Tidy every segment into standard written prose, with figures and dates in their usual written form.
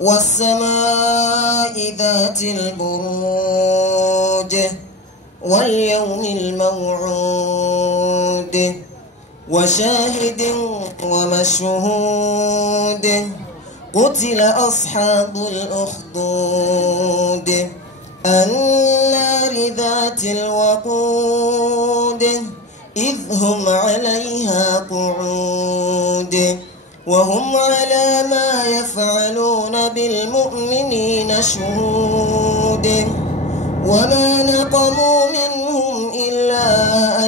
والسماء ذات البروج واليوم الموعود وشاهد ومشهود قتل أصحاب الأخدود النار ذات الوقود إذ هم عليها قعود وهم على ما يفعلون بالمؤمنين شهود وما نقموا منهم إلا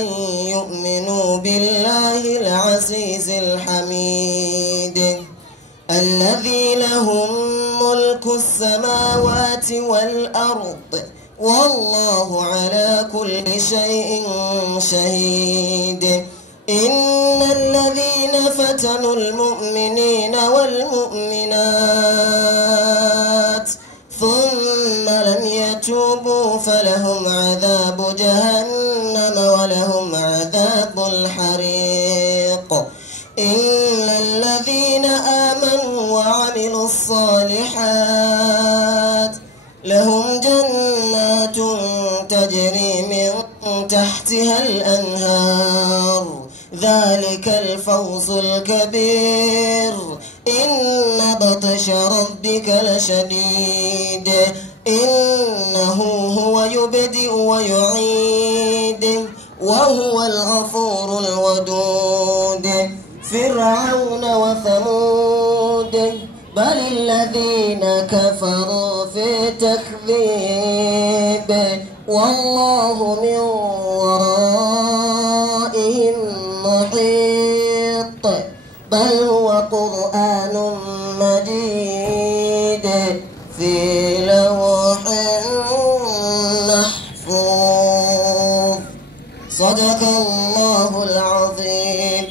أن يؤمنوا بالله العزيز الحميد الذي له ملك السماوات والأرض والله على كل شيء شهيد إن الذين فتنوا المؤمنين والمؤمنات ثم لم يتوبوا فلهم عذاب جهنم ولهم عذاب الحريق إلا الذين آمنوا وعملوا الصالحات لهم جنات تجري من تحتها الأنهار ذلك الفوز الكبير إن بطش ربك لشديد إنه هو يبدئ ويعيد وهو الغفور الودود فرعون وثمود بل الذين كفروا في تكذيب والله من ورائهم محيط بل هو قرآن مجيد في لوح محفوظ صدق الله العظيم.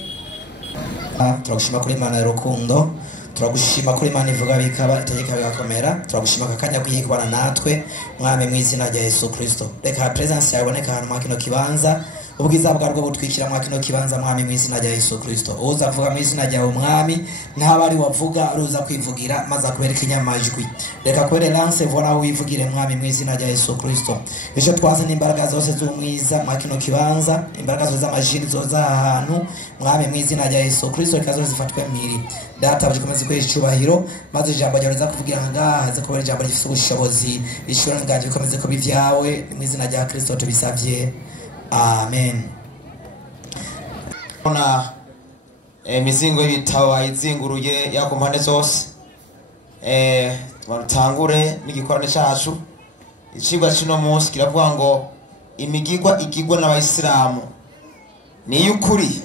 turagushima kuri Imana y'urukundo, turagushima kuri Imana ivuga bikaba itegeka bigakomera, turagushima kakanya kwiyikwana natwe mwami mu izina rya Yesu Kristo. Reka presence yawe boneka hano mwakino kibanza, ubwiza bwarwo butwikira mwakino kibanza mwami mu izina rya Yesu Kristo. Uza kuvuga mu izina ryawe mwami, ntabari wavuga uruza kwivugira maze akubereka inyamajwi. Reka kwere lance vora wivugire mwami mu izina rya Yesu Kristo. Bisho twaze n'imbaraga zose z'umwiza mwakino kibanza, imbaraga zose z'amajini zoza ahantu mwami mu izina rya Yesu Kristo, reka zifatwe mwiri data bagikomeza kwesha cyubahiro maze ijambo ryawe riza kuvugira ngaha ze kubera ijambo rifite ubushobozi ishura nganje bikomeze ko bivyawe mu izina rya Kristo tubisavye amen. Ona mizingo y'ibitabo izinguruye yako mpande zose barutangure n'igikorane cyacu. Icigwa kino munsi kiravuga ngo imigigwa igigwa n'abayisilamu ni y'ukuri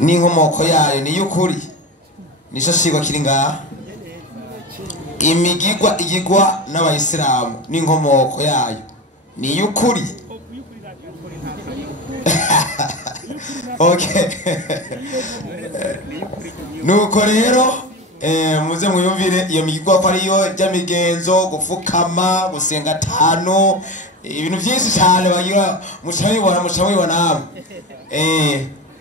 n'inkomoko yayo ni y'ukuri, nico cigwa kiri ngaha. Imigigwa igigwa n'abayisilamu n'inkomoko yayo ni y'ukuri. Okay. Nuko rero muze mwiyumvire iyo migigwa ko ariyo by'amigenzo, gufukama, gusenga tano, ibintu byinshi cyane bagira mucabibona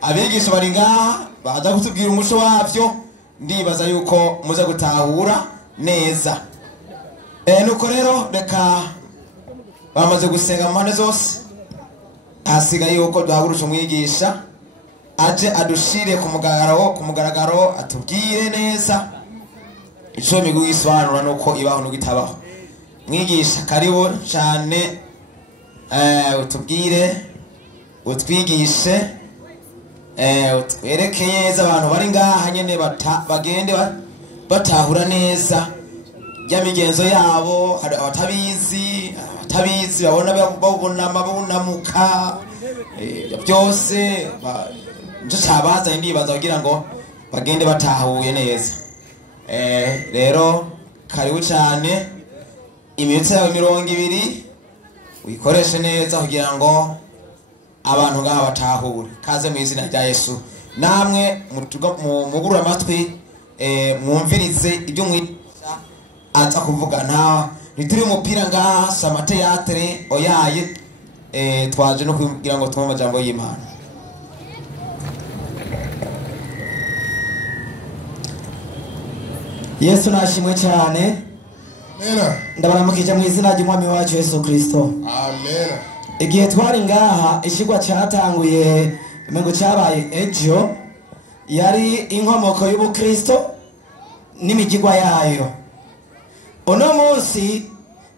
abigisha bari ngaha baza kutubwira umuco wavyo, ndibaza yuko muze gutahura neza. Nuko rero reka bamaze gusenga mu mpande zose, hasigaye yuko duhagurusha umwigisha aje adushire ku mugaragaro atubwire neza ico migu isobanura nuko ibaho n'ugitabaho. Mwigisha karibu cyane, utubwire utwigishe utwereke neza abantu bari ngaha nyene bagende batahura neza y'amigenzo yabo. Hari abatabizi babona babunamuka byose nje cyabaza ndibaza kugira ngo bagende batahuye neza. Rero karibu cyane, iminota yawe 20 uyikoreshe neza kugira ngo abantu ngaha batahure. Kaze mu izina rya Yesu. Namwe mugurura amatwi mwumvirize ibyo mwigisha aza kuvuga. Nituri umupira ngaha samate yatere oyaye twaje no kugira ngo twumve amajambo y'Imana. Yesu nashimwe cyane. Amen. Ndabaramukije mu izina ry'Umwami wacu Yesu Kristo. Amen. Igihe twari ngaha ishigwa cyatanguye mengo cyabaye ejo yari inkomoko y'ubukristo n'imigigwa yayo. Uno munsi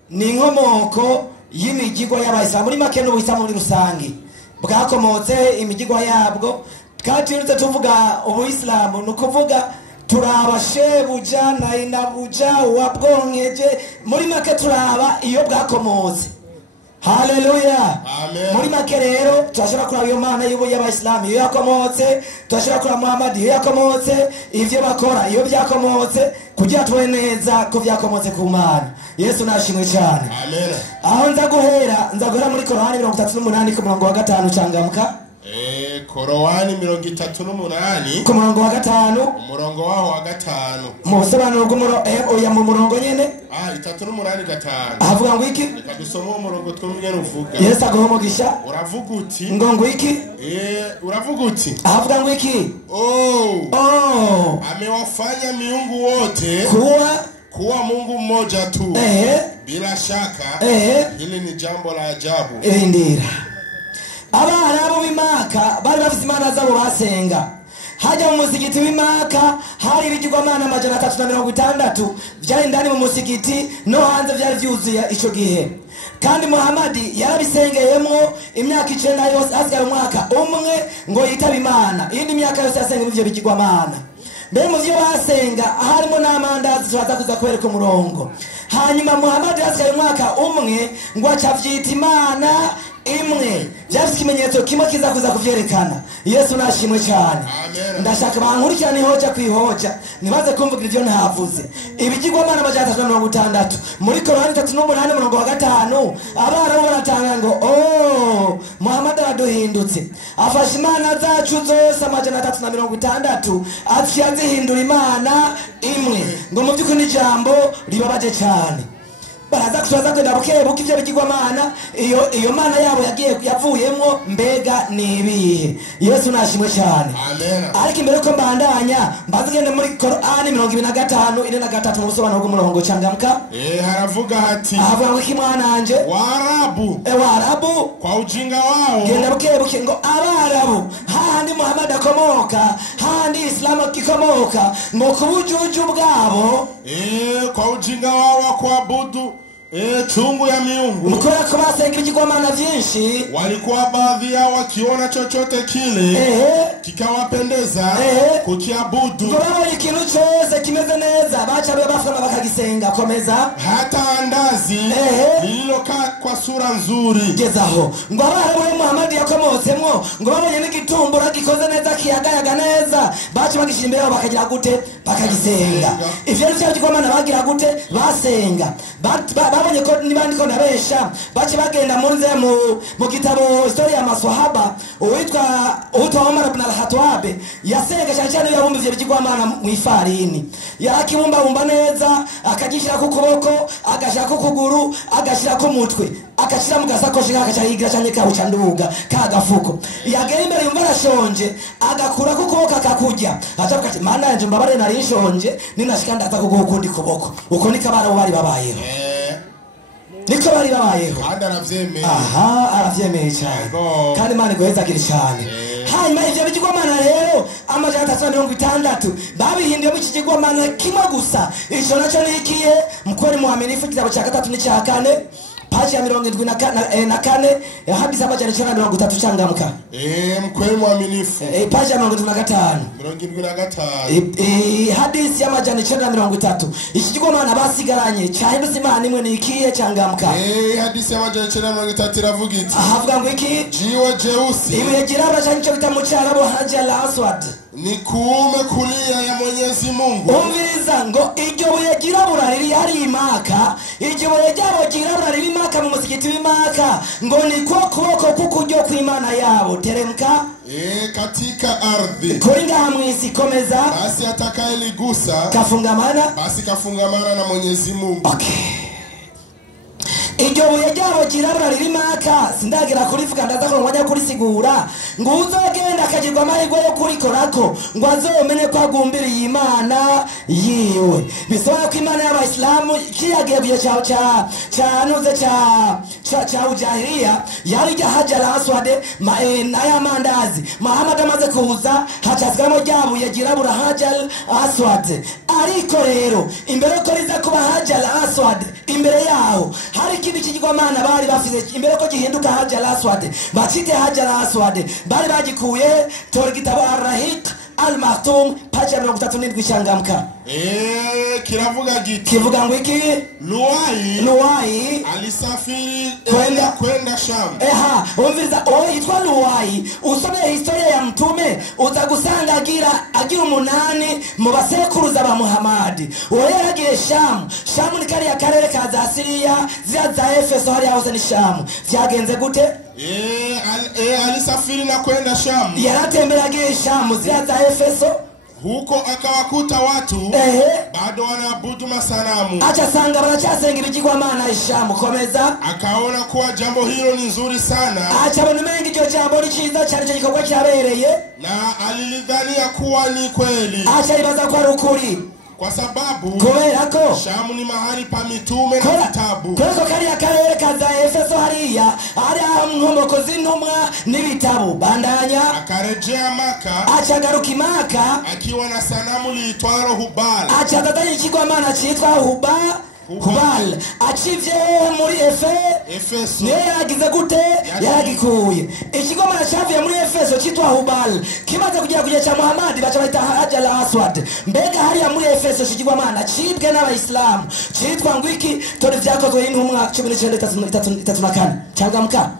ni inkomoko y'imigigwa y'abayisilamu muri make n'ubuyisilamu muri rusangi bwakomotse imigigwa yabwo. Twatirize tuvuga ubuyisilamu nukuvuga turaba shebuja na inabuja wabwongeje muri make turaba iyo bwakomotse. Haleluya. Amen. Muri make rero turashobora kuraba iyo mana y'abayisilamu iyo yakomotse, turashobora kuraba Muhammad iyo yakomotse, ivyo bakora iyo byakomotse kugira tubone neza ko byakomotse ku mana. Yesu nashimwe cyane. Amen. Aho nza guhera muri Korani 38 ku murongo wa 5 cangamuka. Korowani 38 ku murongo wa 5 umurongo waho wa 5 mu busobanuro oya mu murongo nyene 38 avuga ngo iki? Reka dusome umurongo twumve uvuga. Yesu aguhomogisha uravuga uti ngo iki? Uravuga uti avuga ngo iki? Amewafanya miungu wote kuwa Mungu mmoja tu. Bila shaka hili ni jambo la ajabu. Irindira Abarabu b'Imaka bari bafite imana zabo basenga. Hajya mu musigiti w'Imaka hari ibigirwamana 360 byari ndani mu musigiti no hanze byari byuzuye ico gihe. Kandi Muhammad yarabisengeyemo imyaka 9 yose asigaye umwaka umwe ngo yitaba Imana. Indi myaka yose yasenga ivyo bigirwamana. Mbere mu byo basenga harimo n'amandazi turaza kuza kwereka umurongo. Hanyuma Muhammad asigaye umwaka umwe ngo acavyita Imana imwe. Byafite ikimenyetso kimwe kiza kuza kuvyerekana. Yesu nashimwe cyane. Ndashaka bankurikirane hoja kwihoja nibaze kumvugira ivyo ntavuze. Ibigirwamana 360 muri Korani 38 murongo wa 5 abarabu baratanga ngo Muhammad araduhindutse afashe imana zacu zose 360 acyazihindura imana imwe ngo mu byukuri n'ijambo ribabaje cyane. Baraza kwenda bukebuka ivyo bigirwamana iyo mana yabo yavuyemo mbega nibihe. Yesu nashimwe cyane. Ariko imbere ko mbandanya mbazigende muri Korani 25 ine na 3 mu busobanuro bw'umurongo cangamka. Haravuga hati avuga ngo kimwananje Waarabu kwa ujinga wao genda bukebuke ngo Abarabu handi Muhammad akomoka handi Islam kikomoka ngo kubujuju bwabo kwa ujinga wao wa kuabudu chungu ya miungu. Mkora kwa basenga ibigirwamana byinshi walikuwa baadhi yao wakiona chochote kile kikawapendeza kukiabudu. Ngo ikintu cyose kimeze neza bacha bafana bakagisenga komeza. Hata andazi lililokaa kwa sura nzuri gezaho ngo Abarabu Muhammad yakomotsemo ngo babonye n'igitumbura gikoze neza kiyagayaga neza bacha bagishimbira bakagira gute bakagisenga. Ivyo bigirwamana bagira gute basenga. Babonye ko nibandiko nabesha bace bagenda munze mu gitabo historia ya maswahaba uitwa Umar ibn al-Khattab yasenga cyane yabumba ivyo bigirwamana mu ifarini yarakibumba neza akagishira ku kuboko agashira ku kuguru agashira ku mutwe akashira mu gasakoshi akacayigira cyane ka ucanduga kagafuko yagera imbere yumva arashonje agakura ku kuboko akakujya acavuga ati mana yanje mbabare nari nshonje ninashika ndaza kuguha ukundi kuboko uko nikabara bari babayeho. Niko bari babayeho kandi aravyemeye. Aravyemeye cyane kandi Imana igweza kiri cyane. Hanyuma ivyo bigirwamana rero 360 babihinduye mu kigirwamana kimwe gusa. Ico naco nikiye mukore muaminifu kitabo cya 3 n'icya 4 paji ya 74 hadisi amajana 130 cangamka. Mkweli muaminifu paji ya 75 hadisi amajana 130 ikigirwamana basigaranye cyahindutse Imana imwe nikiye cangamka. Hadisi amajana 130 iravuga iti ahavuga ngo iki? Jiwe jeusi ibuye girabura cyane cyo bita mu cyarabo haja la aswad ni kuume kulia ya Mwenyezi Mungu. Umviriza ngo iryo buye girabura riri hari Imaka, iryo buye ryabo girabura riri Imaka mu musigiti w'Imaka ngo ni kwa kuboko kukuryo kw'Imana yabo teremka katika ardhi kuri ngaha mwisi komeza basi atakaeligusa kafungamana basi kafungamana na Mwenyezi Mungu. Okay. iryo buye ryabo ryirabura riri maka sindagira kurivuga ndaza ko ngwanya kurisigura ngo uzogenda akagirwa amahirwe yo kurikorako ngo azomenye ko agumbiriye imana yiwe bisobanura ko imana y'abayisilamu kiyagiye buye cha ujahiliya yari rya Hajar al-Aswad n'ayamandazi Muhammad amaze kuza hacazwamo rya buye ryirabura Hajar al-Aswad. Ariko rero imbere ko riza kuba Hajar al-Aswad imbere yaho hari ikindi kigirwamana bari bafite imbere ko gihinduka Hajar al-Aswad bacite Hajar al-Aswad bari bagikuye tora gitabo Ar-Rahiq Al-Maktum paja 37 Changamka. Kiravuga giti kivuga ngo iki Luwai alisafiri kwenda Sham. Umviza yitwa Luwai. Usomeye historia ya mtume utagusanga agira umunani mu basekuruza ba Muhammad. Yaragiye Sham. Sham ni kari ya karere ka za Syria za Efeso hari aho ni Sham. Vyagenze gute? Alisafiri na kwenda Sham. Yaratemberagiye Sham za Efeso. Huko akawakuta watu bado wanaabudu masanamu. Acha sanga barachasenga ibigirwamana Shamu. Komeza. Akaona kuwa jambo hilo ni nzuri sana. Acha abantu mengi cyo jambo ni cyiza cyane cyo gikorwa cyabereye. Na alilidhania kuwa ni kweli. Acha ibaza ko ari ukuri. Kwa sababu kubera ko Shamu ni mahali pa mitume na vitabu. Kuko kari akarere kaza Efeso hariya ari nkomoko z'intumwa n'ibitabu. Bandanya akarejea Maka. Acha garuka Maka akiwa na sanamu liitwalo Hubal. Acha tatanye ikigwamana cyitwa Hubal acivye muri Efeso niyo yagize gute yaragikuye. Ikigomana cyavuye muri Efeso cyitwa Hubal kimaze kujya cha Muhammad baca bahita Hajar al-Aswad. Mbega hariya muri Efeso ikigomana cibwe n'abayisilamu cyitwa ngo iki tori vyakozwe n'intumwa 1934 Changamka.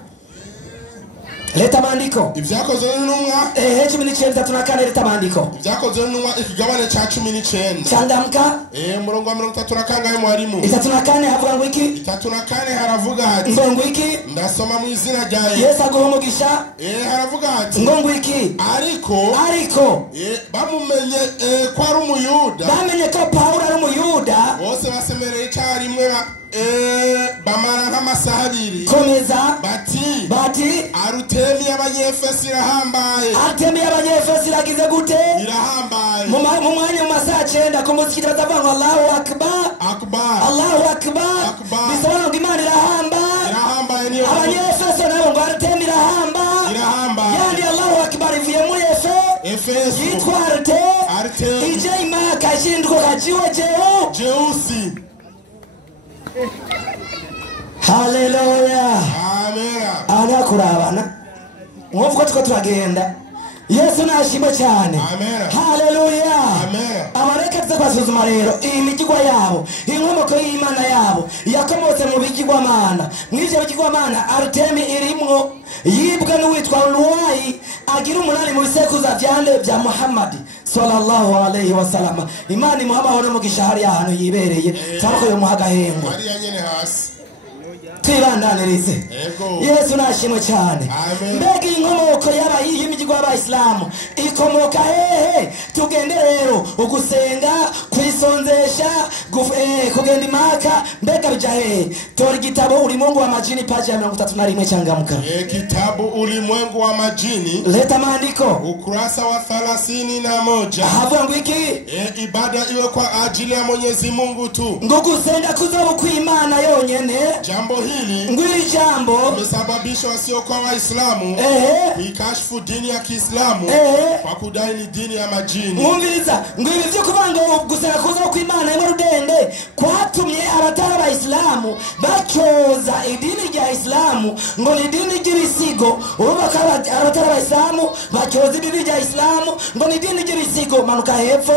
Leta mandiko ivyakozwe n'intumwa 1934 leta mandiko ivyakozwe n'intumwa ikigabane ca 19 Changamka. Murongo wa 34 mwarimu 34 havuga ngo iki 34 haravuga hati ngo iki ndasoma mu izina rya Yesu aguhumugisha haravuga hati ngo iki ariko bamumenye ko ari umuyuda bamenye ko Paulo ari umuyuda bose basemereye icyarimwe bamara nk'amasaha abiri. Komeza bati Arutemi y'Abanyefeso irahambaye. Arutemi y'Abanyefeso iragize gute? Irahambaye. Mu mwanya mu masaha 9 ku muziki batavuga Allahu Akbar. Allahu Akbar. Bisobanura ngo Imana irahambaye niyo. Abanyefeso nabo ngo Arutemi irahambaye. Yandi Allahu Akbar ivuye muri Efeso. Yitwa Arutemi. Ije Maka ishinduko kajiwe Jeusi. Hallelujah. Amen. Ana kurabana. Mwovuko tuko turagenda. Yesu nashimwe cyane. Amen. Hallelujah. Amen. Amareka tuzasuzuma rero imigirwa yabo, inkomoko y'Imana yabo yakomotse mu bigirwamana. Mwije bigirwamana Arutemi irimwo yibwa n'uwitwa Luwai agira umunani mu bisekuza byande bya Muhammad sallallahu alayhi wa sallam. Imana imuhabaho n'umugisha hari ahantu yibereye cyako yo muhagahengo. Hari yanyene hasi. Twibandanirize. Yesu nashimwe cyane. Mbega inkomoko y'imigirwa y'Abayisilamu ikomoka hehe? Tugende rero ugusenga kwisonzesha kugenda Maka. Mbega bija hehe? Tori gitabo ulimwengu wa majini paji ya 31 Changamka. Kitabu ulimwengu wa majini leta maandiko ukurasa wa 31 havuga ngo iki ibada iwe kwa ajili ya Mwenyezi Mungu tu ngo gusenga kuzoba kw'Imana yonyene. Jambo hili ngwiri jambo limesababisha wasio kwa Waislamu kuikashifu dini ya Kiislamu kwa kudai ni dini ya majini. Mwumviriza ngwiri vyo kuvanga gusenga kuzoba kw'Imana mu rudende kwatumye abatara Waislamu bacoza idini ya Islamu ngo ni dini y'ibisigo. Urubaka abatara Waislamu bacoza idini ya Islamu ngo ni dini y'ibisigo. Manuka hepfo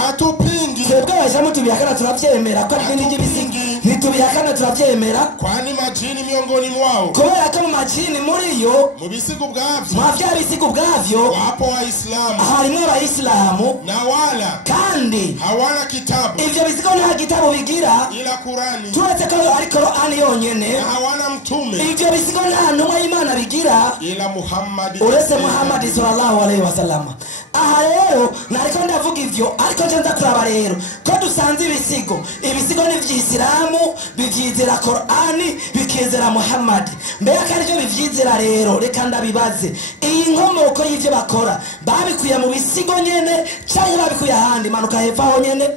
hatupingi twebwe Waislamu tubihakana turavyemera ko ari dini y'ibisigo ntitubihakana turavyemera kwani majini miongoni mwao kubera ko mu majini muri yo mu bisigo bwavyo mu vya bisigo bwavyo wapo Waislamu harimo Abayisilamu na wala kandi hawana kitabu. Ivyo bisigo nta gitabo bigira ila Qur'ani turetse ko ari Qur'ani yonyene. Hawana mtume. Ivyo bisigo nta ntumwa y'Imana bigira ila Muhammad uretse Muhammad sallallahu alayhi wa sallam. Aha rero nariko ndavuga ivyo ariko nje ndakuraba rero ko dusanze ibisigo ni vy'Isilamu Islamu bivyizera Qur'ani bikizera Muhammad mbega karyo bivyizera rero reka ndabibaze iyi nkomoko y'ivyo bakora babikuye mu bisigo nyene cyangwa babikuye ahandi manuka hepfo aho nyene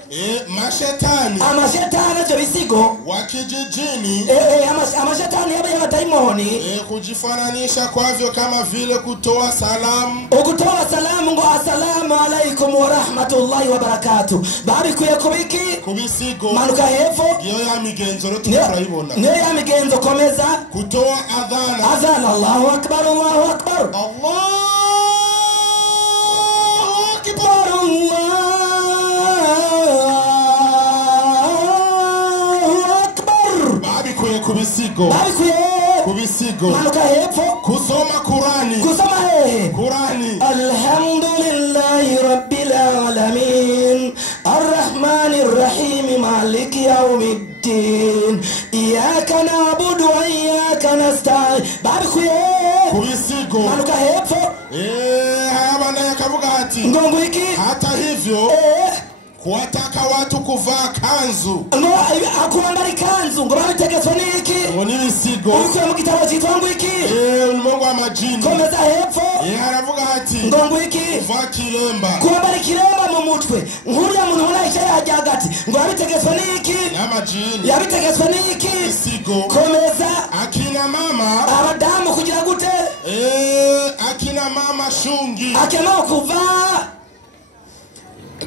amashetani avyo bisigo wakijijini amashetani y'abadaimoni kujifananisha kwavyo kama vile kutoa salamu ngo assalamu alaikum wa rahmatullahi wa barakatuh babikuye kubiki kubisigo manuka hepfo iyo ya migenzo rero turayibona niyo ya migenzo komeza kutoa adhana Allahu akbar Allahu akbar Allahu akbar babikuye kubisigo manuka hepfo kusoma Qur'ani alhamdulillahi rabbil alamin arrahmanir rahim maliki yawmiddin iyyaka na'budu wa iyyaka nasta'in babikuye kubisigo manuka hepfo hayabana yakavuga hati ngongo iki hata hivyo kuwataka watu kuvaa kanzu ngo akuambara ikanzu ngo babitegetswe n'iki ngo n'ibisigo ubikuye mu gitabo cyitwa ngo iki umungu w'amajini komeza hepfo haravuga hati ngo iki kuvaa kiremba kuambara ikiremba mu mutwe nkuriya muntu ubona icyo yajya hagati ngo yabitegetswe n'iki n'amajini yabitegetswe n'iki ibisigo komeza akina mama abadamu kugira gute akina mama shungi akema kuva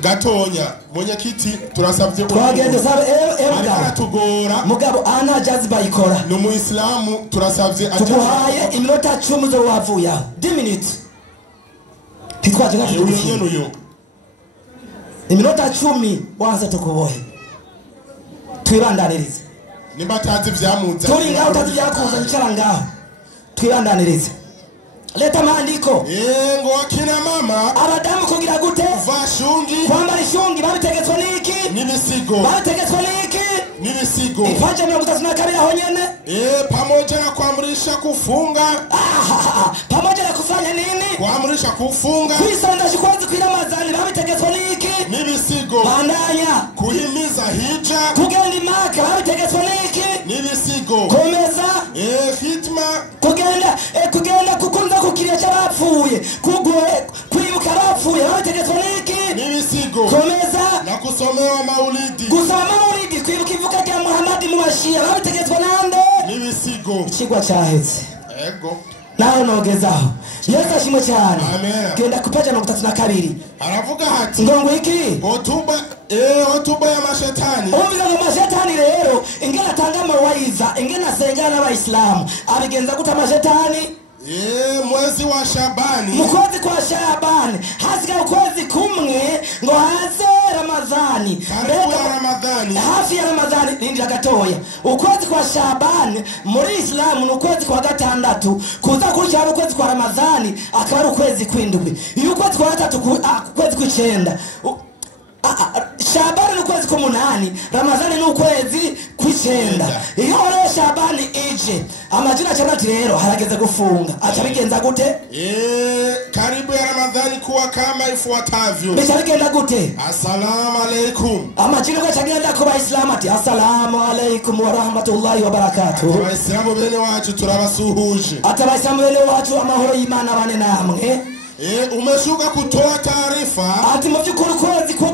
gatonya mwenyekiti turasabye twagende sabe tugora mugabo ana jazz bayikora no mu Islamu turasabye tuguhaye iminota 10 zo wavuya 10 minutes pitwaje ngati uyo iminota 10 waza tukubohe twibandanirize nimba tazi vyamuza turi ngaho tazi vyakuza ncara ngaho twibandanirize leta maandiko ngo akina mama abadamu kugira gute vashungi kwambara ishungi babitegetswe n'iki n'ibisigo babitegetswe n'iki n'ibisigo ipaje 32 aho nyene pamoja na kuamrisha kufunga pamoja na kufanya nini kuamrisha kufunga kwisondaje kwezi kwira mazani babitegetswe n'iki n'ibisigo bandanya kuhimiza hija kugenda imaka babitegetswe n'iki n'ibisigo komeza hitma kugenda kukunza kukiriya cy'abapfuye kwibuka abapfuye babitegetswe n'iki n'ibisigo komeza na kusomewa maulidi gusoma maulidi kwibuka ivuka rya Muhammad mu bashia babitegetswe nande n'ibisigo ikigwa cyahetse ego naho nogezaho Yesu ashimwe cyane genda kupaja 32 aravuga hati ngo iki hotuba ya mashetani uvuga ngo mashetani rero ingena tanga mawaidha ingena sengana n'abayisilamu abigenza guta mashetani mwezi wa Shabani mukwezi kwa Shabani hasigaye ukwezi kumwe ngo haze Ramadhani hafi ya Ramadhani nindira gatoya ukwezi kwa Shabani muri Islamu n'ukwezi kwa gatandatu kuza kurikira ukwezi kwa Ramadhani akaba ari ukwezi kw'indwi iyo ukwezi kwa gatatu ukwezi kw'icenda Shabani n'ukwezi k'umunani Ramadhani n'ukwezi kw'icenda iyo rero Shabani ije amajina cyabati rero harageze gufunga acabigenza gute karibu ya Ramadhani kuwa kama ifuatavyo bigenda gute assalamu alaikum amajina kwa chagenda kwa Waislamu ati assalamu alaikum wa rahmatullahi wa barakatuh Waislamu bene wacu turabasuhuje ata Waislamu bene wacu amahoro y'Imana bane namwe umeshuka kutoa taarifa ati mu byukuri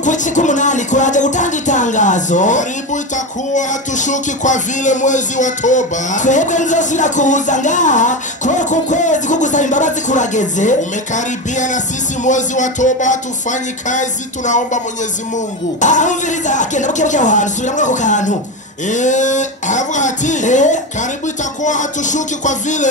kwezi k'umunani kuraje gutanga itangazo karibu itakuwa hatushuki kwa vile mwezi wa toba twebwe nzosubira kuza ngaha kubera ko kwezi ko gusaba imbabazi kurageze umekaribia na sisi mwezi wa toba hatufanyi kazi tunaomba Mwenyezi Mungu umviriza akenda buke ahantu subira mwako kantu havuga ati karibu itakuwa hatushuki kwa vile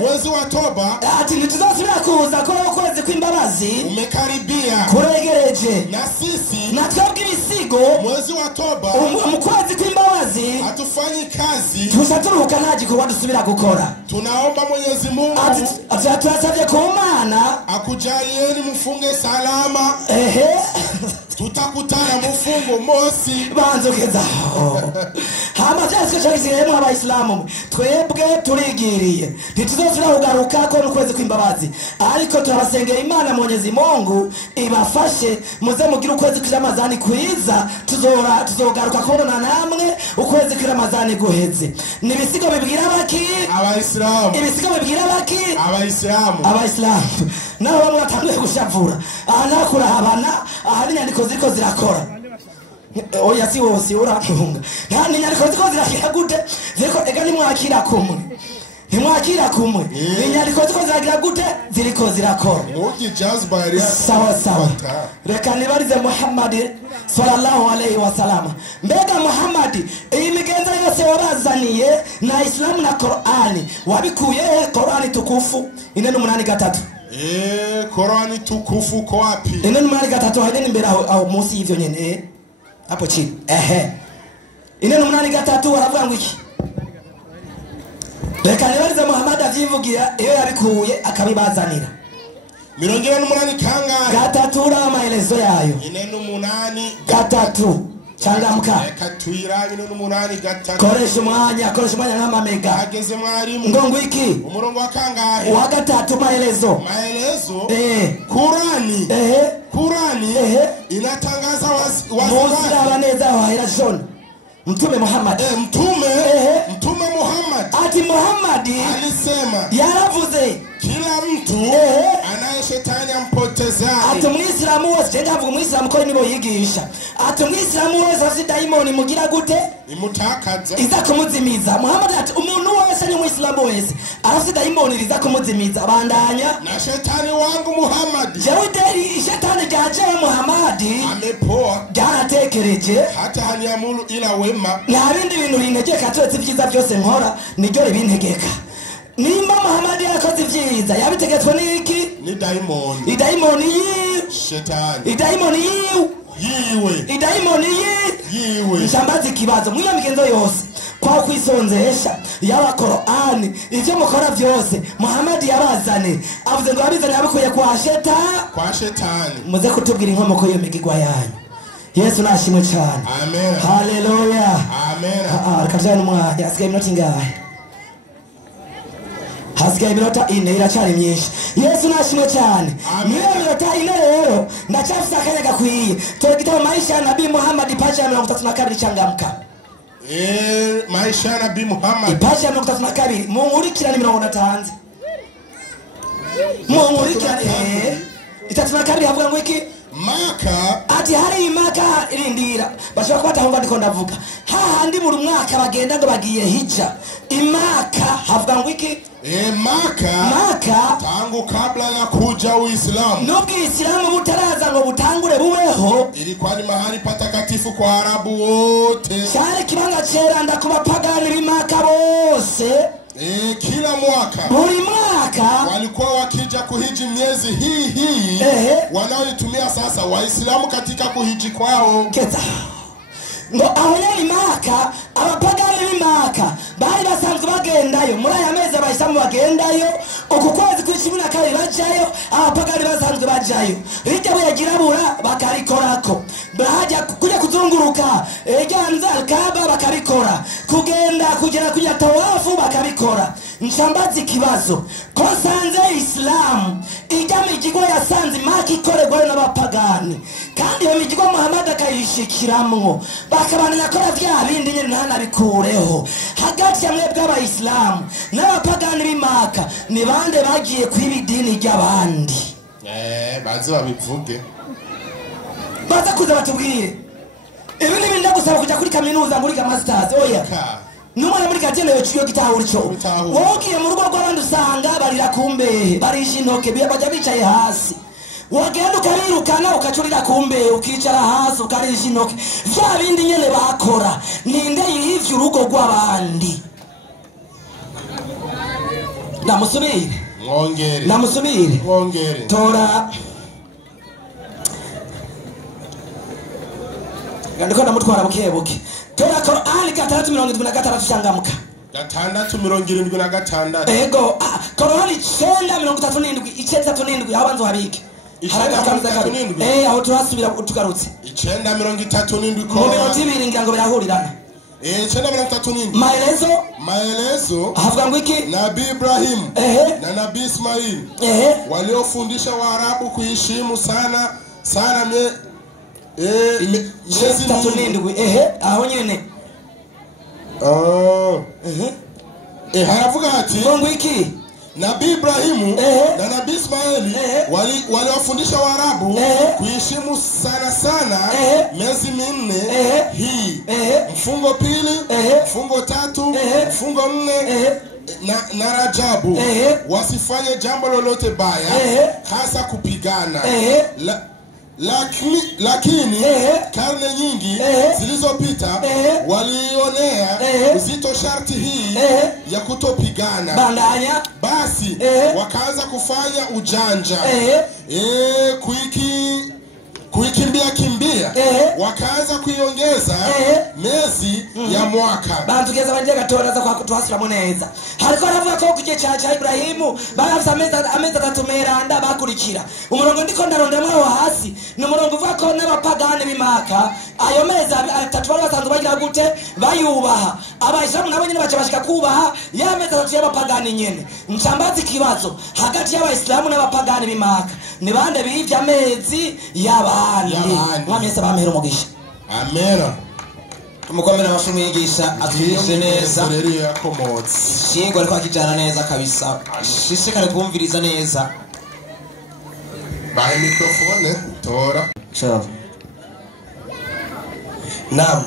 mwezi wa toba ati ntituzosubira kuza ko kwezi kw'imbabazi umekaribia kuregereje na sisi na twebwe ibisigo mwezi wa toba mu kwezi kw'imbabazi hatufanyi kazi tushaturuka nta gikorwa dusubira gukora tunaomba Mwenyezi Mungu turasabye ku Mana akujalieni mfunge salama tutakutana mufungo mosi banzokezaho hama vyasiko cyagiziremo abayisilamu twebwe turigiriye ntituzosubira kugaruka ko n'ukwezi kw'imbabazi ariko turabasengera Imana Mwenyezi Mungu ibafashe muze mugira ukwezi kw'Ramazani kwiza tuzogaruka kubona namwe ukwezi kw'Ramazani guheze nibisigo bibwira baki abayisilamu ibisigo bibwira baki abayisilamu naho bamwe batangiye gushavura anakura habana ahari nyandiko ziko zirakora oya si wose urakunga nta nyandiko ziko zirakira gute ziko ega nimwakira kumwe inyandiko ziko ziragira gute ziriko zirakora sawa reka nibarize Muhammad sallallahu alaihi wasallam mbega Muhammad iyi migenzo yose wabazaniye na Islamu na Qur'ani wabikuye Qur'ani tukufu 4:3 Qur'ani tukufu ko wapi 4:3 haideni mbere aho munsi y'ivyo nyene hapo chini 4:3 waravuga ngo iki reka nibarize Muhammad avyivugira iyo yabikuye akabibazanira 8 kangahe gatatu maelezo yayo 3 changamka reka tuyirabe 8 koresha umwanya nk'amamega ageze mwarimu ngongo iki umurongo wa kangahe wa 3 maelezo Qur'ani inatangaza wazi abaneza wahera John Mtume Muhammad Mtume Muhammad ati Muhammad alisema yaravuze kila mtu anaye shetani ampotezaye ati Muislamu wese ndavuga Muislamu ko nibo yigisha ati Muislamu wese afite daimoni mugira gute imutakaza iza kumuzimiza Muhammad ati umuntu wese ni Muislamu wese afite daimoni iza kumuzimiza bandanya na shetani wangu Muhammad Jawideri shetani gaje Muhammad amepoa byaratekereje hata haniamuru ila wema nta bindi bintu bintegeka turetse ibyiza byose nkora niryo ribintegeka nimba Muhammad yakoze ibyiza yabitegetswe n'iki ni daimoni idaimoni shetani idaimoni yiwe nshambazi kibazo mwiyo migenzo yose kwa kwisonzesha yaba Qur'ani ivyo mukora byose Muhammad yabazane avuze ngo abizane abikuye kwa shetani muze kutubwira inkomoko yo migigwa yanyu Yesu nashimwe cyane amen haleluya amen rekavyana umwanya asigaye iminota ingahe hasigaye iminota 4 iracari myinshi Yesu nashimwe cyane niyo minota 4 rero ndacafisa akanya gakwiye tugitaba maisha ya Nabii Muhammad pacha ya 32 changamka maisha ya Nabii Muhammad pacha ya 32 mungurikirane 50 mungurikirane 32 havuga ngo iki Maka ati hari imaka irindira bashaka kwatahumva ndiko ndavuga hahandi buri mwaka bagenda ngo bagiye hija imaka havuga ngo iki Maka tangu kabla ya kuja Uislamu nubwo Islamu butaraza ngo butangure bubeho ilikuwa ni mahali patakatifu kwa Arabu wote cyari kibanga ceranda ku bapagani b'imaka bose kila mwaka buri mwaka walikuwa wakija kuhiji miezi hii wanaoitumia sasa Waislamu katika kuhiji kwao keta ngo aho yari maka abapagani b'imaka bari basanzwe bagendayo muri aya mezi abayisilamu bagendayo uku kwezi kwa 12 bajayo abapagani basanzwe bajayo rijya buyagirabura bakarikorako bahajya kujya kuzunguruka ejanza Kaaba bakabikora kugenda kujya tawafu bakabikora nshambazi kibazo ko sanze Islam ijya migigo yasanze maka ikorerwa n'abapagani kandi iyo migigo Muhammad akayishikiramwo bakabana akora bya bindi nyine ntanabikureho hagati yamwe bw'abayisilamu n'abapagani b'imaka ni bande bagiye kwibidini ry'abandi bazi babivuge baza kuza batubwire ibi ni binda gusaba kujya kuri kaminuza muri masters oya numwana muri katene yo ciyo gitahura cyo wogiye mu rugo rw'abandi usanga barira kumbe barisha intoke bajya bicaye hasi wagenda ukabirukana ukacurira kumbe ukicara hasi ukarisha intoke vya bindi nyene bakora ninde yivye urugo rw'abandi namusubire tora ngandiko ndamutwara bukebuke tora Qur'ani 676 changamka 676 ego Qur'ani 937 abanzo habike aho turasubira tugarutse 9:37 mu minota ibiri ngira ngo birahurirana. 9:37 maelezo havuga ngo iki? Nabii Ibrahim na Nabii Ismail waliofundisha Waarabu kuheshimu sana miezi 37 aho nyene haravuga ati ngo iki? Nabii Ibrahimu na Nabii Ismaili waliwafundisha Waarabu kuheshimu sana miezi 4 hii mfungo pili, mfungo 3, mfungo 4 na Rajabu, wasifanye jambo lolote baya hasa kupigana. Lakini karne nyingi zilizopita walionea uzito sharti hii ya kutopigana. Basi wakaanza kufanya ujanja kuikimbia wakaanza kuiongeza miezi ya mwaka. Batugeza banje gatoraza kwa kutuhasira neza. Hariko aravuga ko kuje cha Ibrahimu barafite ameza atatumeranda bakurikira. Umurongo ndiko ndarondera aho hasi ni umurongo uvuga ko n'abapagani bimaka ayo meza atatu bari basanzwe bagira gute bayubaha. Abayisilamu nabo nyine baca bashika kubaha ya meza atatu y'abapagani nyene. Ncambaza ikibazo hagati y'abayisilamu n'abapagani bimaka ni bande bivya amezi y'aba mwamese bamera umugisha. Amena. Tumukomera amashumi yigisha atwigishe neza. Shingo ariko akijana neza kabisa. Shishikare kumviriza neza. Bahe mikrofone tora. Ciao. Naam.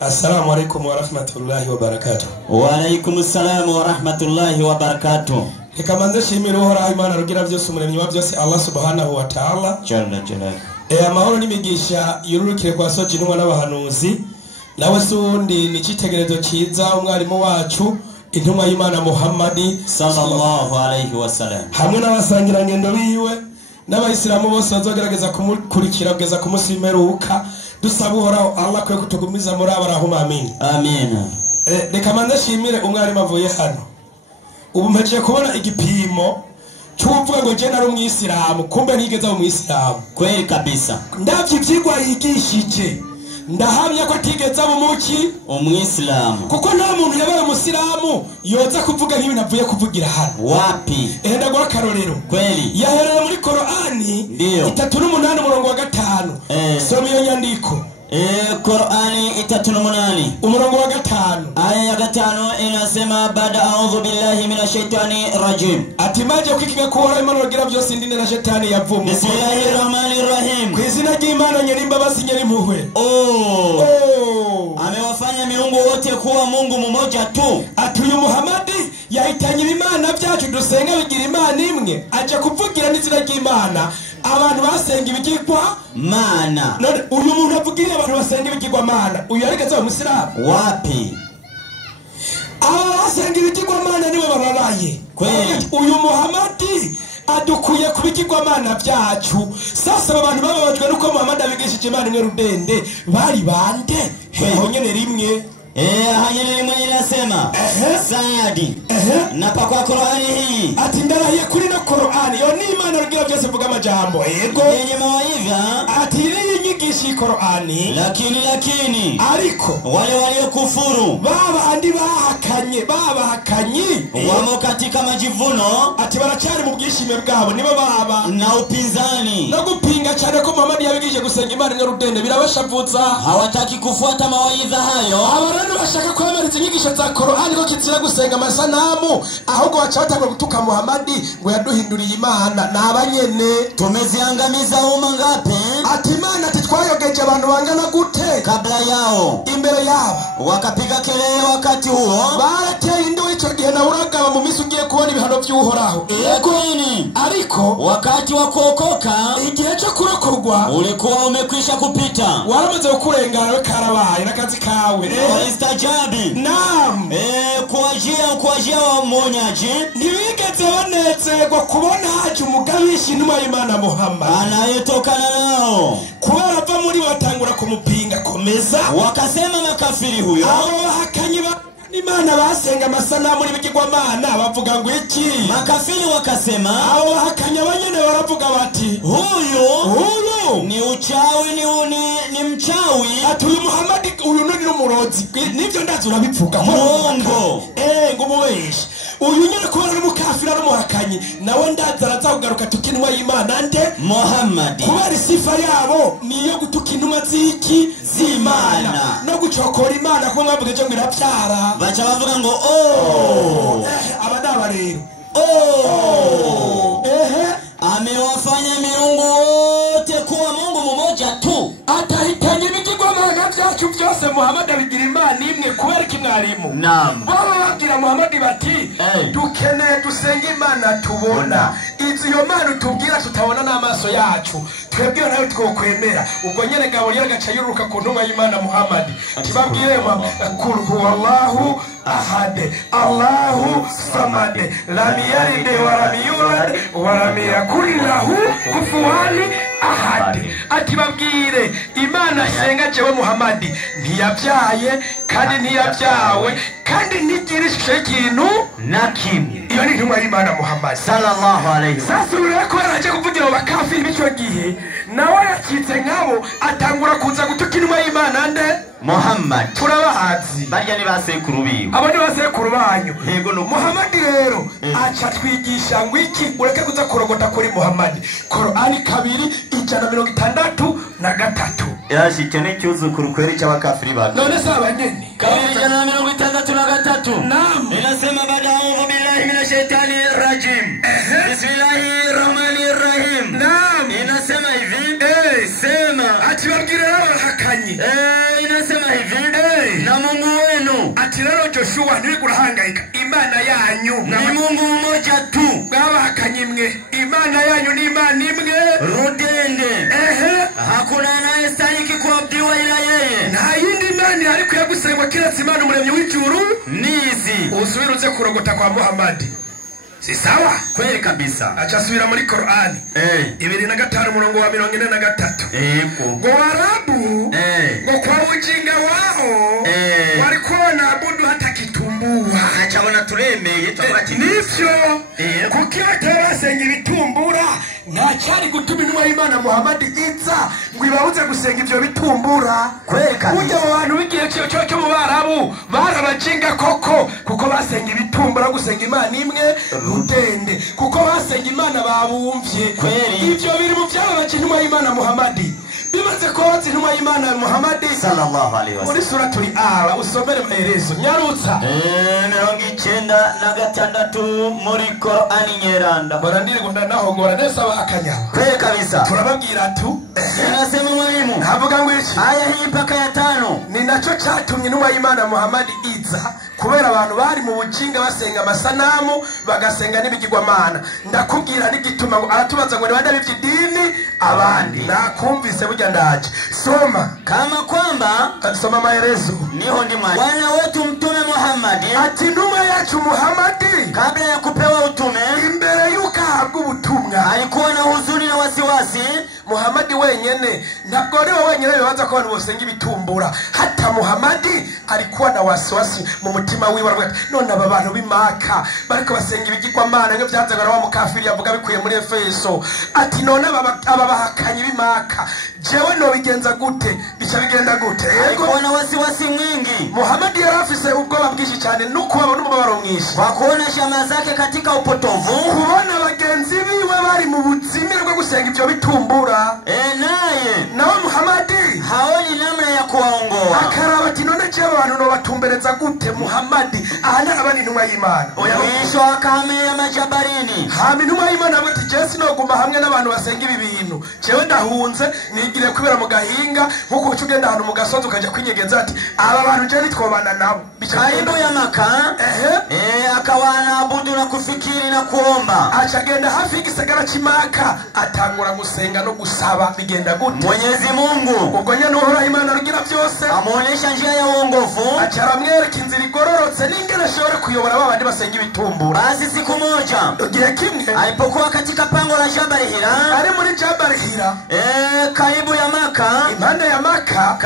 Assalamu alaikum wa rahmatullahi wa barakatuh. Wa alaikum assalam wa rahmatullahi wa barakatuh. Ikamanze shimira uhoraho Imana rugira byose umuremyi wa byose Allah subhanahu wa ta'ala. Jalla. Amahoro n'imigisha yururukire kwa soje intumwa n'abahanuzi. Nawe sundi ni citegerezo ciza umwarimu wacu intumwa y'Imana Muhammad sallallahu alaihi wasallam. Hamwe n'abasangira ngendo biwe n'abayisilamu bose bazogerageza kumukurikira kugeza kumusimeruka. Dusaba uhoraho Allah kwe kutugumiza muri abarahuma amin. Amen. Reka manze shimire umwarimu avuye hano. Ubu mpeje kubona igipimo cy'uvuga ngo je nari umwisilamu kumbe nigeze mu mwisilamu. Kweli kabisa. Ndavye ivyigwa yigishije ndahamya ko atigeze mu muki umwisilamu kuko nta muntu yabaye umusilamu yoza kuvuga nk'ibi navuye kuvugira hano. Wapi? Ndagwa karorero. Kweli. Yahereye muri Qur'ani 3:8 umurongo wa 5. Soma iyo nyandiko. Qur'ani 3:8 umurongo wa 5 aya ya 5 inasema baada a'udhu billahi minash shaitani rajim. Atimaje ukikiga kuora Imana rugira byose ndinde na shetani yavumu. Bismillahir rahmanir rahim. Kwizina ry'Imana nyeri imbabazi nyeri muhwe. Amewafanya miungu wote kuwa Mungu mmoja tu. Atuyu Muhammadi yahitanye Imana byacu dusenga bigira Imana imwe. Aje kuvugira n'izina ry'Imana. Abantu basenga ibigirwa mana. None uyu muntu avugira abantu basenga ibigirwa mana. Uyu arigeze umusilamu. Wapi? Basenga ibigirwa mana niwe bararaye. Kweli. Uyu Muhammadi adukuye kubigirwa mana byacu. Sasa abantu bababajwe nuko Muhammad abigishije Imana imwe rudende. Bari bande? Heho nyene rimwe. Hanyene rimwe inasema Saadi napa kwa Qur'ani hii ati ndarahiye kuri no Qur'ani yo ni Imana rugira byose vuga amajambo yego yenye mawaidha ati iri nyigishi Qur'ani lakini ariko wale waliokufuru babandi bahakanye wamo katika majivuno ati baracari mu bwishime bwabo nibo baba na upinzani no gupinga cyane ko Muhammad yabigije gusenga Imana imwe rudende birabashavutsa hawataki kufuata mawaidha hayo. Abantu bashaka kwemera inyigisho za Qur'ani ko kizira gusenga amasanamu ahubwo bacatanga gutuka Muhammad ngo yaduhinduriye Imana nabanyene tumeziangamiza ngapi? Ati Imana ati twayogeje abantu bangana gute kabla yao imbere yabo wakapiga kelele wakati huo barateye indu ico gihe na uragaba mu misi ugiye kubona ibihano by'uhoraho lakini ariko wakati wa kuokoka igihe cyo kurokorwa ulikuwa umekwisha kupita waramaze kurengana we karabaye nakazi kawe istajabi. Naam. Kuajia wa mwonyaji ntiwigeze banezerwa kubona haje umugabishi intumwa y'Imana Muhammad anayetokana nao kubera ava muri batangura kumupinga komeza wakasema makafiri huyo abo bahakanye Imana basenga amasanamu n'ibigirwamana bavuga ngo iki? Makafiri wakasema, abo bahakanya banyene baravuga bati huyu ni uchawi, ni mchawi. Ati uyu Muhammad uyu ni umurozi. Nivyo ndazi urabivuga Mungu. Ngo mubeshe. Uyu nyene kubera n'umukafira n'umuhakanyi nawe ndazi arazakugaruka tukinwa y'Imana nde Muhammad. Kubera isifa yabo niyo gutukinwa ziki z'Imana no gucokora Imana ko mwavuga cyo ngiravyara. Bacha bavuga ngo abadaba rero amewafanya miungu wote kuwa Mungu mmoja tu. Atahitanye ibigirwamana byacu byose Muhammad abigira Imana imwe kubera kimwarimu. Naam. Baba babwira Muhammad bati dukeneye dusenga Imana tubona. Iyo Mana tubwira tutabona n'amaso yacu. Twebwe nayo twokwemera. Ubwo nyene Gaburiyeli gaca yuruka ku ntumwa y'Imana Muhammad. Tibabwire kul huwallahu ahad Allahu samad lam yalid wa lam yulad wa lam yakul lahu kufuwan ahad. Ati babwire Imana senga jewe Muhammad ntiyabyaye kandi ntiyabyawe kandi ntigirishe ikintu na kimwe. Iyo ni ntumwa y'Imana Muhammad sallallahu alayhi wasallam. Sasa ureko araje kuvugira abakafiri bico gihe nawe yakitse nkabo atangura kuza gutuka intumwa y'Imana nde Muhammad. Turabahazi barya ni basekuru biwe, abo ni basekuru banyu. Yego no Muhammad rero aca twigisha ngo iki ureke kuza kurogota kuri Muhammad. Qur'ani 2:63 yashike n'icyuzukuru kweri cy'abakafiri bane. None saba nyene 2:63 Naam. inasema ba'udhu billahi minash shaitani rajim. Bismillahir rahmanir rahim. Naam. Inasema hivi sema ati babwire abahakanye inasema hivi na Mungu wenu. Ati rero Joshua ntiri kurahangayika Imana yanyu ni Mungu mmoja tu. Bwabahakanye imwe Imana yanyu ni Imana imwe rudende. Hakuna anayestahili kuabudiwa ila yeye. Nta yindi Imana ariko yagusengwa kiretse Imana umuremyi w'ijuru nizi. Usubiruze kurogota kwa Muhammad. Si sawa? Kweli kabisa. Acha subira muri Qur'ani 2:43 ngo Waarabu ngo kwa ujinga wao walikuwa naabudu hata kitumbua. Acha wana turemeye tubati nivyo kukiwa tabasenga ibitumbura ntacari gutuma intumwa y'Imana Muhammad iza ngo ibabuze gusenga ivyo bitumbura. Kweli kabisa. Ujya abantu bigiye cyo mu Barabu barabajinga koko kuko basenga ibitumbura gusenga Imana imwe rudende kuko basenga Imana babumvye. Ivyo biri mu byababaje intumwa y'Imana Muhammad. Bimaze koza intumwa y'Imana Muhammad sallallahu alaihi wasallam muri suratul Ala usomere maherezo nyarutsa 96 muri Qur'ani nyeranda. Barandire gunda naho gora nesa akanya. Kweli kabisa. Turababwira tu anasema mwalimu navuga ngo iki aya hii mpaka ya 5 ni naco catumye intumwa y'Imana Muhammad iza kubera abantu bari mu bujinga basenga amasanamu bagasenga n'ibigirwamana. Ndakubwira n'igituma ngo aratubaza ngo banda b'idini abandi nakumvise burya ndaje soma kama kwamba soma maelezo niho ndi mwana Bwana wetu mtume Muhammad ati ntumwa yacu Muhammad kabla ya kupewa utume imbere yuko ahabwa ubutumwa alikuwa na huzuni na wasiwasi. Muhammad wenyene ntabwo ari we wenyene bibaza ko abantu bosenga ibitumbura. Hata Muhammad alikuwa na wasiwasi mu mutima wiwe aravuga none aba bantu b'Imaka bariko basenga ibigirwamana ngo byanzaga wa mukafiri yavuga bikuye muri Efeso. Ati none aba bahakanye b'Imaka jewe no bigenza gute bica bigenda gute? Yego na wasiwasi mwingi. Muhammad yarafise ubwoba bwinshi cyane nuko babona umubabaro mwinshi kwa kuona shama zake katika upotovu, kubona bagenzi biwe bari mu buzimire bwo gusenga ivyo bitumbura. Naye nawe Muhammad haoni namna ya kuwaongoa. Akaraba ati none je abantu no batumbereza gute Muhammad ahana abandi intumwa y'Imana. Mwisho akahamia majabarini. Hama intumwa y'Imana ati Jesi no guma hamwe n'abantu basenga ibi bintu jewe ndahunze nigire kubera mu gahinga nkuko ucugenda ahantu mu gasozi ukaja kwinyegeza ati aba bantu je nitwobana nabo karibu ya Maka akawana abudu na kufikiri na kuomba. Achagenda hafi igisagara cy'Imaka atangura gusenga no gusaba bigenda gute? Mwenyezi Mungu ubwo nyene uhora Imana rugira byose yose, amuonesha njia ya uongofu, acaramwereka inzira igororotse n'ingene ashobora kuyobora babandi basenga ibitumbura. Basi siku moja igihe kimwe alipokuwa katika pango la Jabal Hira, ari muri Jabal Hira, karibu ya Maka, impande ya Maka,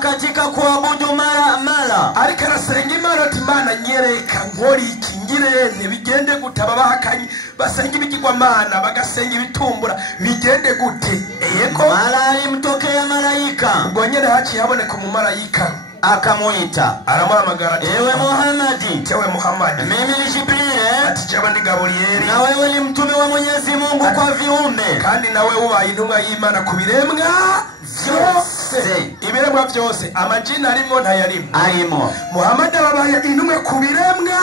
katika kuabudu mara ariko arasenga Imana ati Imana nyereka nkori iki ngirene bigende gute abahakanye basenga ibigirwamana bagasenga ibitumbura bigende gute. Yego mara alimtokea malaika, ubwo nyene haciye haboneka umumarayika akamuita, aramuhamagara ati ewe Muhammadi, tewe Muhammad, mimi ni Jibril, ati jewe ndi Gabriel, na wewe ni mtume wa Mwenyezi Mungu kwa viumbe, kandi nawe ubaye intumwa y'Imana ku biremwa vyose. Ibiremwa vyose, amajini arimo ntayarimo, arimo. Muhammad abaye intumwa ku biremwa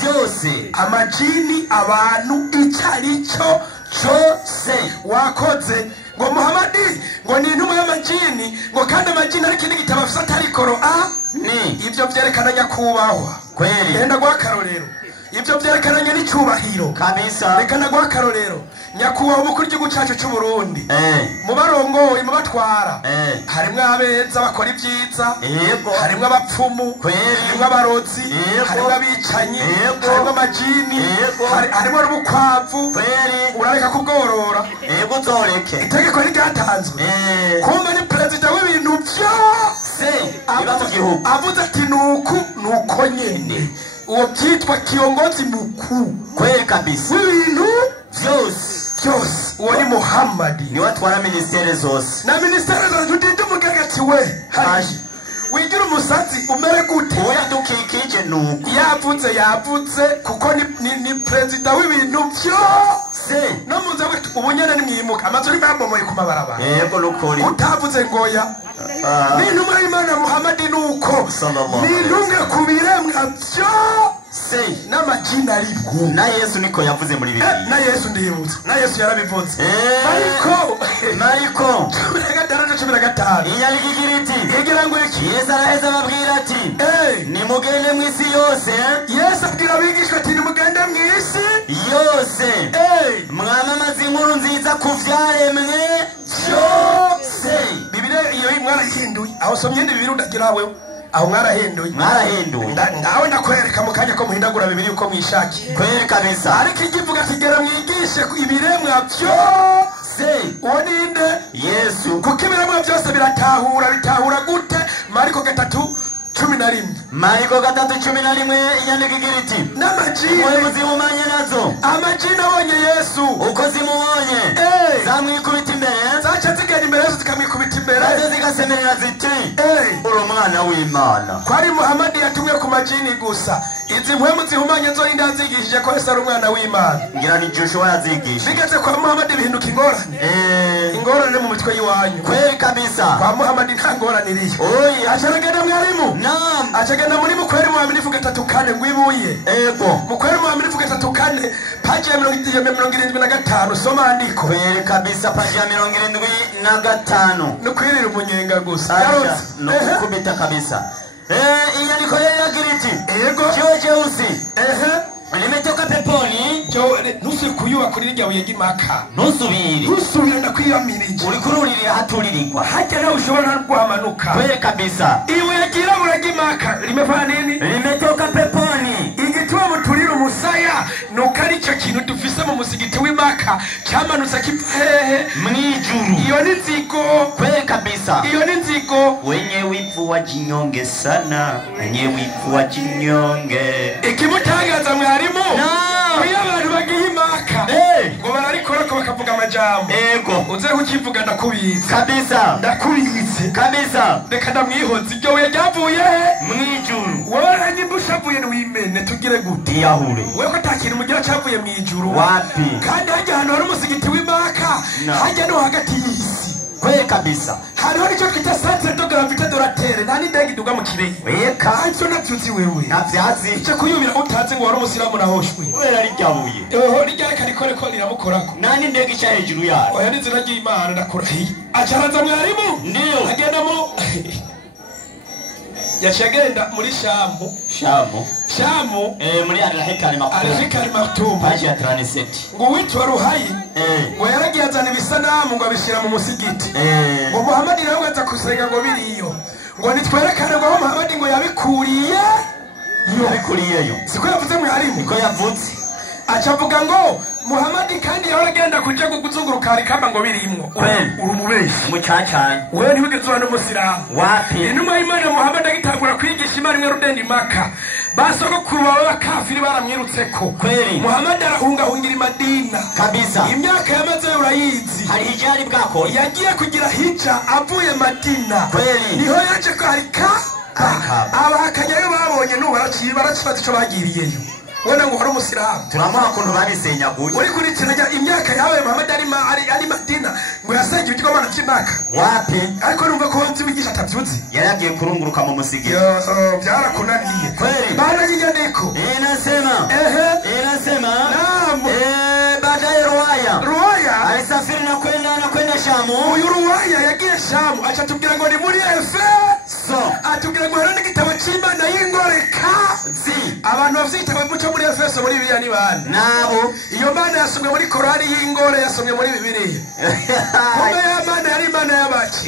vyose, amajini, abantu, icarico cyose. Wakoze ngo Muhammadi ngo ni intumwa y'amajini, ngo kandi amajini ari kindi gitabo afite atari Qur'ani. Ivyo vyerekana nyakubahwa kweli. Enda gwa karorero, ivyo vyerekananye n'icyubahiro kabisa. Reka nagwa karorero, nyakubahwa umukuru w'igihugu cyacu cy'u Burundi, mu barongoye mu batwara, harimwo abeza bakora ibyiza, harimwo abapfumu, harimwo abarozi, harimwo abicanyi, harimwo amajini, harimwo n'ubukwavu. Urareka kubworora, uzoreke. Itegeko ryatanzwe kumbe ni perezida w'ibintu byose avuze ati nuko nyene uwo byitwa kiongozi mukuu kweli kabisa w'ibintu vyose. Uwo ni Muhammad, ni watwara ministeri zose, na ministeri zose tudinde umugagati we haji wigira umusatsi umere gute oya dukikije nuko yavuze kuko ni perezida w'ibintu byose. No muze we ubunyene ni mwimuka amazuri babomoye ku mabarabara. Yego nukuri utavuze ngoya ni intumwa y'Imana Muhammad, nuko ni intumwa ku biremwa byose n'amajini ariko. na Yesu niko yavuze muri Bibiliya. Na Yesu ndibutse, na Yesu yarabivuze. Mariko 15 iyaligigiriti igira ngo iki? Yesu araheza ababwira ati nimugende mu isi yose. Yesu abwira abigishwa ati nimugende mu isi yose mwamamaza inkuru nziza ku vyaremwe byose. Bibiliya iyo mwarahinduye, aho somye ndi Bibiliya udagira wewe, aho mwarahinduye nawe ndakwereka mu kanya ko muhindagura Bibiliya uko mwishaki kweli kabisa. ariko igivuga kigera mwigishe ibiremwa byose. Uwo ninde? Yesu. Kuko ibiremwa byose bitahura gute? Mariko 3:11 Mariko 3:11 inyandikigiriti n'amajini zimumanye nazo. amajini abonye Yesu uko zimubonye zamwikubita imbere, zaca zigenda imbere Yesu zikamwikubita imbere, nazo zigasemerera ziti uri umwana w'Imana. kwari Muhammad yatumwe ku majini gusa. Izi mpwemu zihumanye zo ninde yazigishije ko Yesu ari umwana w'Imana? Ngira ni Joshua yazigisha. Bigeze kwa Muhammad bihinduka ingorane. Ingorane mu mitwe yiwanyu kweli kabisa. Kwa Muhammad nta ngorane iriyo. Acagenda mwarimu, naam, acagenda muri Mukweri mu 3:4 ngwibuye. Mukweri mu 3:4 paji ya 75 soma andiko. Kweli kabisa, paji ya 75 nukwirira umunyenga gusa no kubita kabisa. Inyandiko y'agiriti kiwe cheusi limetoka peponi. Nusu kuyuba kuri rya buye gimaka, nusubire ndakwiyamirije urikururira haturirikwa hajya nawe ushobora guhamanuka. kweli kabisa. Iwe yagira buragimaka limefanya nini? Limetoka peponi. Igituma muturira umusaya nuko ari cyo kintu dufise mu musigiti w'Imaka cyamanutse kiva hehe? Mwijuru. Iyo ni nzigo. Kweli kabisa. Iyo ni nzigo. Wenye wivu wajinyonge sana, wenye wivu wajinyonge. Ikimutangaza mwarimu iyo abantu bagiye Imaka ngo bararikora ko bakavuga amajambo uze kukivuga ndakubitsa kabisa, ndakubitse kabisa. Reka ndamwihoza iryo we ryavuye mwijuru. wowe nyibushavuye wimene tugire gute? Yahure wewe ko takintu mugira cyavuye mwijuru wapi? kandi hajya hano hari umusigiti w'Imaka hajya no hagati y'isi. Kweli kabisa. Hariho nicyo twita centre de gravité de la terre, nta n'indege iduga mu kirere. Icyo nabyuzi wewe navyazi icyo kuyubira utazi ngo wari umusiramu nahoshwe kubera rijyabuye rijya reka rikore ko riramukorako nta n'indege ica hejuru yayo. oya n'inzira y'Imana ndakurahiye. Acaraza mwarimu ndiyo agendamo yacagenda muri Shamu muri Al-Hikari Maktoum paji ya 37 ngo witwa Ruhayi ngo yaragiye azana ibisanamu ngo abishyira mu musigiti ngo Muhammad nawe aza kusenga ngo biriyo ngo nitwerekane ngo Muhammad ngo yabikuriyeyo siko yavuze mwarimu niko yavuze acavuga ngo Muhammad kandi yaragenda kuja kuzunguruka harikamba ngo birimwo urumubeshi mucacanye wewe ntiwigeze ubona umusiramu wapi inuma y'Imana Muhammad agitangura kwigisha Imana imwe rudeni Maka basogokuru bawe bakafiri baramwirutseko Muhammad arahungahungira Madina kabisa imyaka yamaze urayizi hari hijari bwako yagiye kugira hija avuye Madina niho yaje ko harika abakanyayo babonye baracibaza ico bagiriyeyo wena ngo horo umusiramu turamuha kuntu babisenyaguye uri kurikiranya imyaka yawe Muhammad ari Madina ngo yasenge ibigomana by'Imaka wapi ariko numva ko nzi wigisha atabyuzi yaragiye kurunguruka mu musigiti byarakunaniye bana y'inyandiko inasema naam baadaye Ruwaya alisafiri na kwenda Shamu uyu Ruwaya yagiye Shamu acha tubwira ngo ni muri Efeso atubwira ngo hari n'igitabo cy'Imana y'ingoreka abantu bavyita muco muri Efeso muri Bibiliya ni bana nabo iyo Mana yasomwe muri Korani y'ingore yasomwe muri Bibiliya kumbe ya Mana yari Imana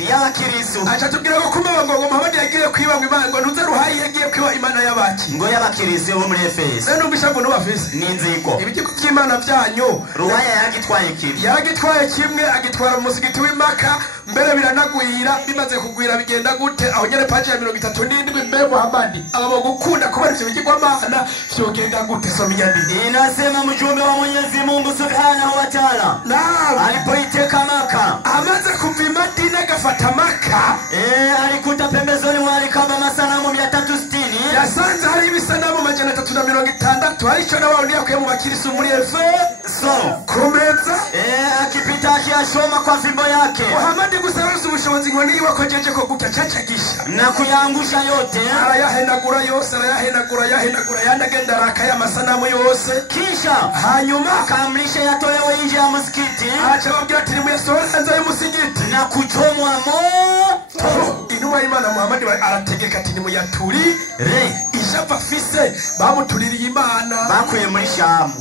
y'abakirisu acha tubwira ngo kumbe ngo Muhammad yagiye kwibanga Imana ngo ntuze Ruhayi yagiye kwiba Imana y'abaki ngo y'abakirisu bo muri Efeso none ubishago no bafise ninziko ibigiko by'Imana byanyu Ruwaya yagitwaye kimwe agitwara mu musigiti w'Imaka mbere biranagwira bimaze kugwira bigenda gute aho nyene page ya 37 mbe Muhammad abo gukunda kuba ivyo bigirwa Mana vyogenda gute so minyandi inasema mjumbe wa Mwenyezi Mungu Subhanahu wa Ta'ala naam alipoiteka Maka amaze kuva Madina gafata Maka alikuta pembezoni mwa kama masanamu 360 yasanze hari ibisanamu 360 harico nabaho ndiyakuye mu bakirisu muri Efeso kumeza akipita akiashoma kwa fimbo yake Muhammad gusaruza ubushobozi ngo niba kojeje ko gutya cacagisha na kuyangusha yote arayahenagura yose yanagenda rakaya masanamu yose kisha hanyuma akamrisha yatolewe nje ya msikiti acha babwira ati muyasohanza y'umusigiti na kuchomwa moto inuma y'Imana Muhammad arategeka ati nimuyaturi ishapa fise bamutuririye Imana bakuye muri Shamu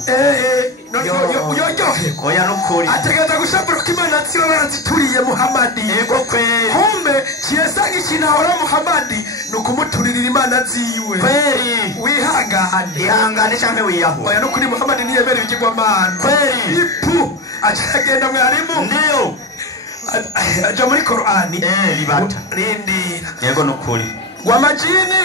uyoyohe oya nukuri ategeka gushapura ko Imana tsiba barazituriye Muhammad yego kweli kumbe kiyesanga ikinahora Muhammad nukumuturirira Imana ziwe kweli ihangane cyane wiyaho oya nukuri Muhammad niyemera ibigirwa Mana kweli ipu acagenda mwarimu ndio aja muri Qur'ani libata rindira yego nukuri ngwa majini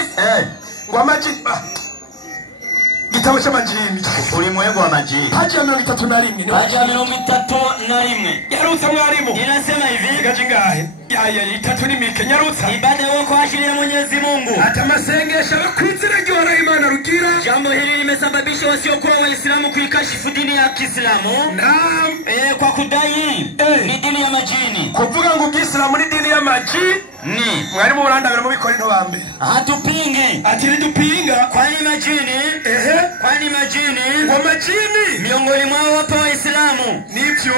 gitabo cy'amajini uri mwego wa majini page ya 31 page ya 31 yarutsa mwarimu inasema hivi gaje ngahe ya 3 ni mike nyarutsa ibada yo kuashiria Mwenyezi Mungu atamasengesha bakwizira gyora Imana rugira jambo hili limesababisha wasiokuwa waislamu kuikashifu dini ya Kiislamu naam kwa kudai ni dini ya majini kuvuga ngo Kiislamu ni dini ya majini ni mwarimu urandabira mu Bikorinto ba mbere hatupingi ati ridupinga kwani majini kwani majini ngo majini miongoni mwao wapo waislamu nivyo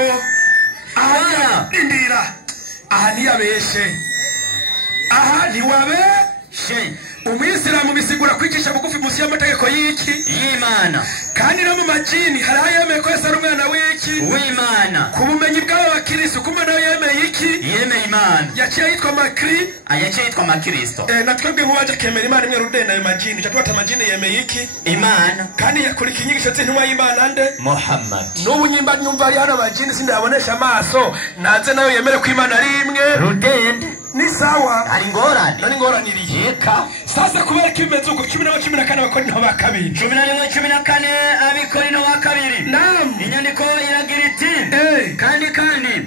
aha ndira aha niyabeshe aha niwabeshe umwisilamu bisigura kwigisha bugufi musi y'amategeko y'iki y'Imana kandi no mu majini hari ayemeye ko yasara umwana w'iki w'Imana ku bumenyi bw'aba bakristo kumbe nawe yemeye iki yemeye Imana yaciye yitwa makristo natwebwe nk'uwaje kemera Imana imwe rudenda ayo majini cyatwata majini yemeye iki Imana kandi yakurika inyigisho z'intumwa y'Imana nde Muhammad n'ubu nyimba nyumva ari hano majini sindabonesha amaso naze nayo yemere ko Imana ari imwe rudende ni sawa ari ngorane nani ngoraniri yeka sasa kubera ko imeze uko 10:14 Abakorinto ba kabiri 11:14 Abakorinto ba kabiri naam inyandiko iragira iti kandi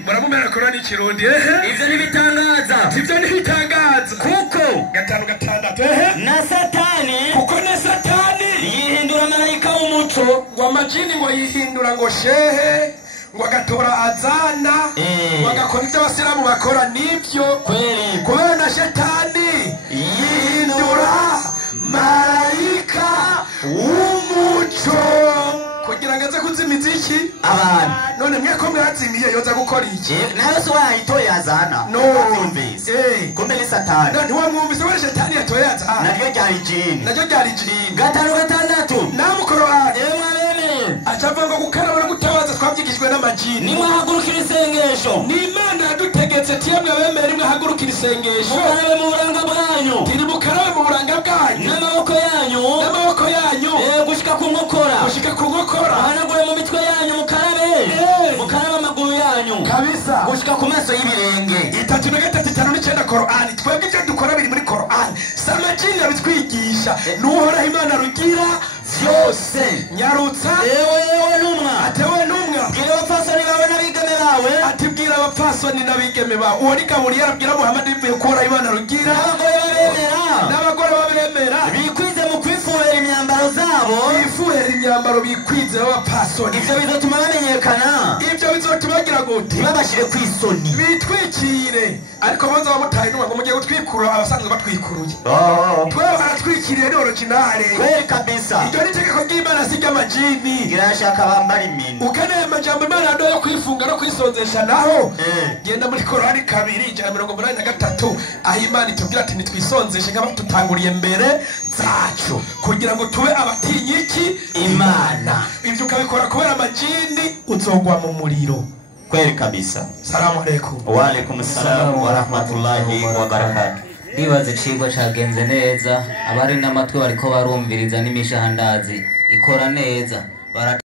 murabumera Korani ikirundi ivyo ntibitangaza kuko 5:6 na satani kuko na satani yihindura marayika w'umuco ngo amajini ngo yihindura ngo shehe ngo agatora azana bagakora ibyo abasilamu bakora nibyo kweli kubera na shetani yihindura marayika w'umuco kugira ngo aze kuzimiza iki abantu none mwe ko mwazimiye yoza gukora iki nayo so wayitoye azana no kumbe ni satani none wamwumvise wa shetani yatoye azana naryo ryari jini 5:6 namukoro acavuga ngo gukaraba no gutabaza twabyigishwe n'amajini nimwahagurukira isengesho ni Imana yadutegetse tiyamwe abemera imwe hagurukira isengesho mukarabe mu buranga bwanyu gushika ku maso y'ibirenge 3:3-5 Korani twebwe ibyo dukora biri muri Korani samajini abitwigisha nuhoraho Imana rugira vyose nyarutsa yewe numwa atewe numwa bwira abapfasoni bawe n'abigeme bawe ati bwira abapfasoni n'abigeme bawe uwo ni Gaburiyeli abwira Muhammad bivuye ko uhoraho Imana rugira n'abagore babemera bikwize mu kwifuhera imyambaro zabo bifuhera imyambaro bikwize abapfasoni ivyo bizotuma bamenyekana ivyo bizotuma bagira gute ntibabashire kwisoni bitwikire ariko boza bamutaye n'umwe ngo mugiye gutwikura abasanzwe batwikuruye twebwe baratwikiriye ni originale kweli kabisa iryo ni itegeko ry'Imana si ry'amajini irashaka bambara imini ukeneye amajambo Imana yaduha yo kwifunga no kwisonzesha naho genda muri Korani 2:183 aho Imana itubwira ati nitwisonzeshe nk'abatutanguriye mbere zacu kugira ngo tube abatinyiki Imana ivyo ukabikora kubera amajini uzogwa mu muriro kweli kabisa. Salamu alaikum. Wa alaikum salam wa rahmatullahi wa barakatuh. Ndibaza icigwa cagenze neza abari n'amatwi bariko barumviriza n'imishahandazi ikora neza